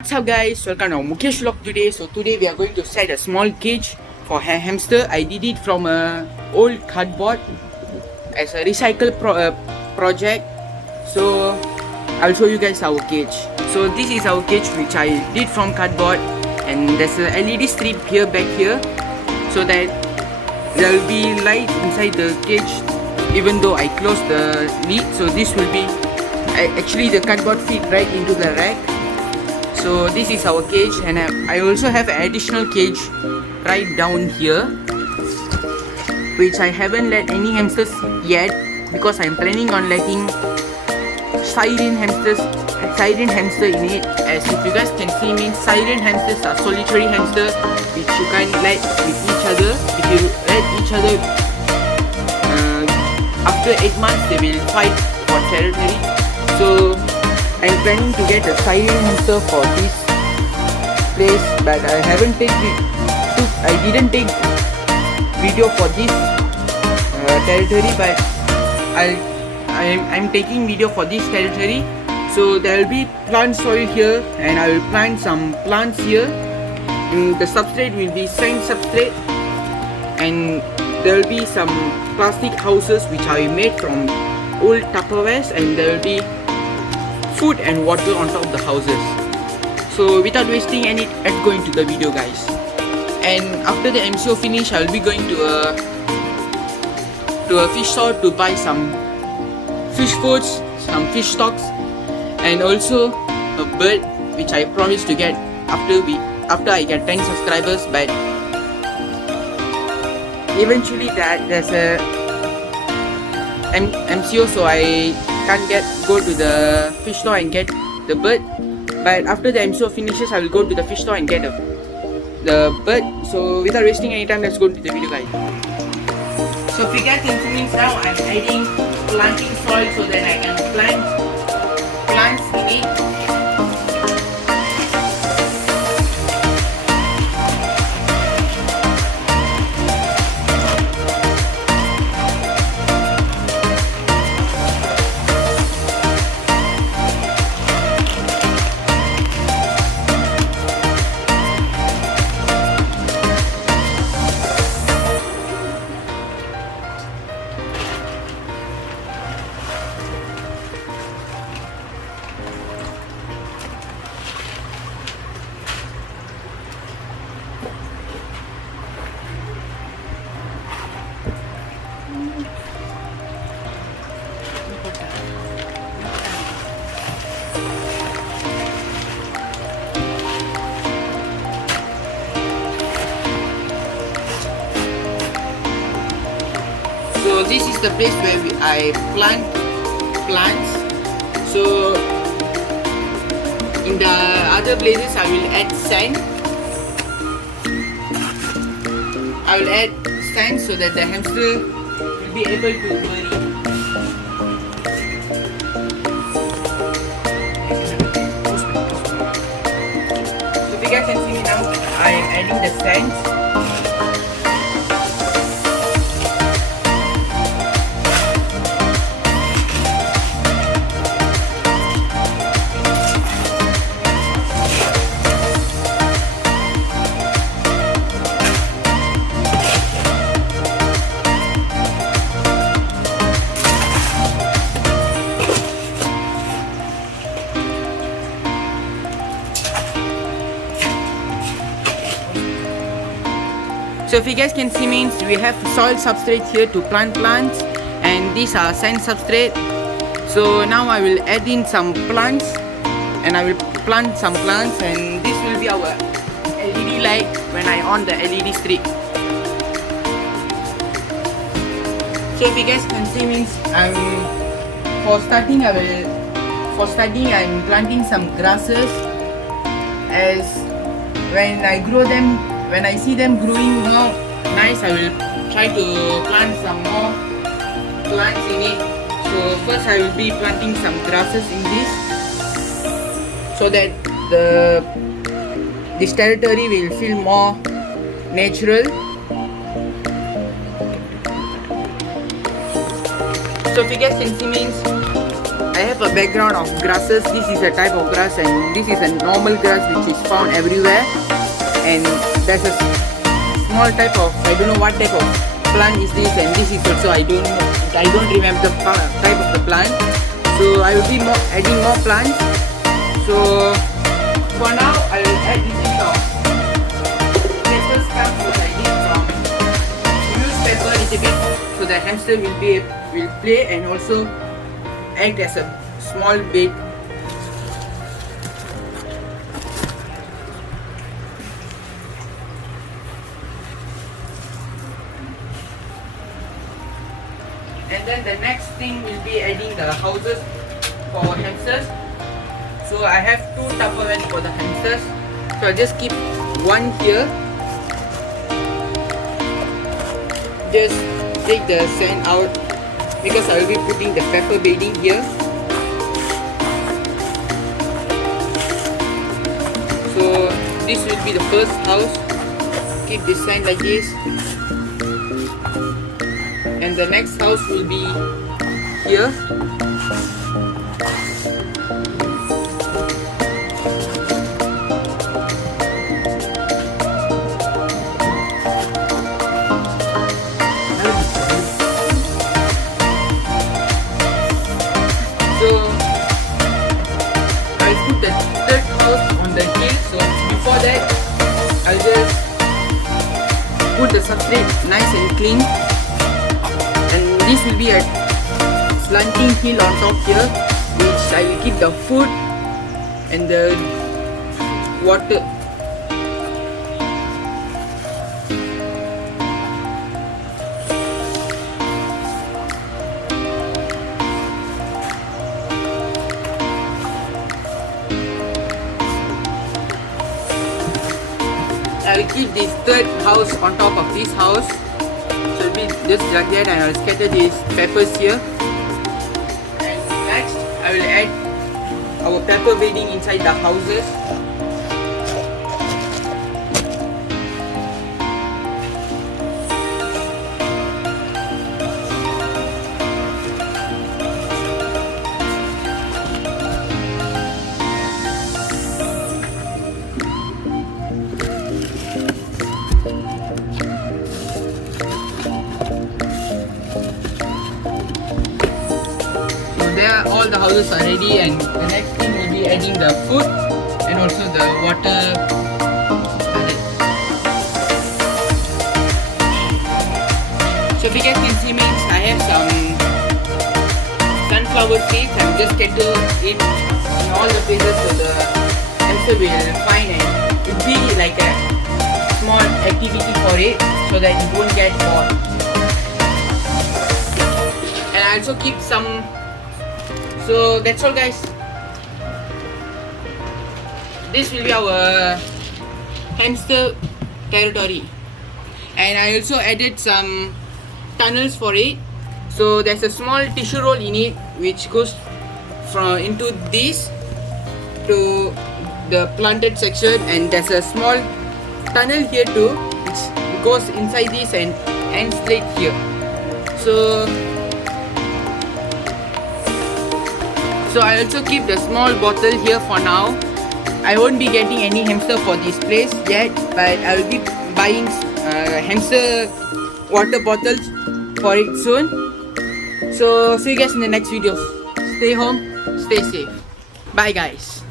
What's up guys, welcome to Mukesh vlog today. So today we are going to set a small cage for hamster. I did it from a old cardboard as a recycle project. So I'll show you guys our cage. So this is our cage which I did from cardboard, and there's a LED strip here back here so that there will be light inside the cage even though I close the lid. So this will be actually the cardboard fit right into the rack. So this is our cage, and I also have an additional cage right down here which I haven't let any hamsters yet because I'm planning on letting siren hamster in it. As if you guys can see, means siren hamsters are solitary hamsters which you can let with each other. If you let each other, after 8 months they will fight for territory. So I'm planning to get a siren hamster for this place, but I didn't take video for this territory, but I'm taking video for this territory. So there will be plant soil here, and I will plant some plants here. The substrate will be sand substrate, and there will be some plastic houses which I made from old Tupperwares, and there will be food and water on top of the houses. So without wasting any, let's go into the video guys. And after the MCO finish, I will be going to a fish store to buy some fish foods, some fish stocks, and also a bird which I promised to get after I get 10 subscribers. But eventually there's a MCO, so I can't go to the fish store and get the bird. But after the MCO finishes, I will go to the fish store and get the bird. So without wasting any time, let's go to the video guys. So if you guys can see now, I'm adding planting soil so that I can plant plants in it. So this is the place where I plant plants. So in the other places I will add sand. I will add sand so that the hamster will be able to bury. So if you guys can see me now, I am adding the sand. So if you guys can see, means we have soil substrate here to plant plants, and these are sand substrate. So now I will add in some plants, and I will plant some plants, and this will be our LED light when I on the LED strip. So if you guys can see, means for starting I'm planting some grasses, as when I see them growing more nice, I will try to plant some more plants in it. So first I will be planting some grasses in this, so that this territory will feel more natural. So if you guys can see, means I have a background of grasses. This is a type of grass and this is a normal grass which is found everywhere. And there's a small type of, I don't know what type of plant is this, and this is also I don't remember the type of the plant. So I will be adding more plants. So for now I will add this bit of paper scraps that I did from newspaper little bit, so the hamster will play and also act as a small bait. And then the next thing will be adding the houses for hamsters. So I have 2 Tupperware for the hamsters. So I'll just keep one here. Just take the sand out because I will be putting the pepper bedding here. So this will be the first house. Keep the sand like this. And the next house will be here. So I put the third house on the hill. So before that, I'll just put the substrate nice and clean. And this will be a slanting hill on top here, which I will keep the food and the water. I will keep this third house on top of this house. So it will be just like that, and I will scatter these peppers here. And next I will add our pepper bedding inside the houses. There all the houses are ready, and the next thing will be adding the food and also the water. So if you guys can see me, I have some sunflower seeds. I'm just scatter it in all the places so the hamster will find, and it will be like a small activity for it so that it won't get bored. And I also keep some. So that's all guys. This will be our hamster territory, and I also added some tunnels for it. So there's a small tissue roll in it which goes from into this to the planted section, and there's a small tunnel here too which goes inside this and ends straight here. So I also keep the small bottle here for now. I won't be getting any hamster for this place yet, but I will be buying hamster water bottles for it soon. So see you guys in the next video. Stay home, stay safe. Bye guys.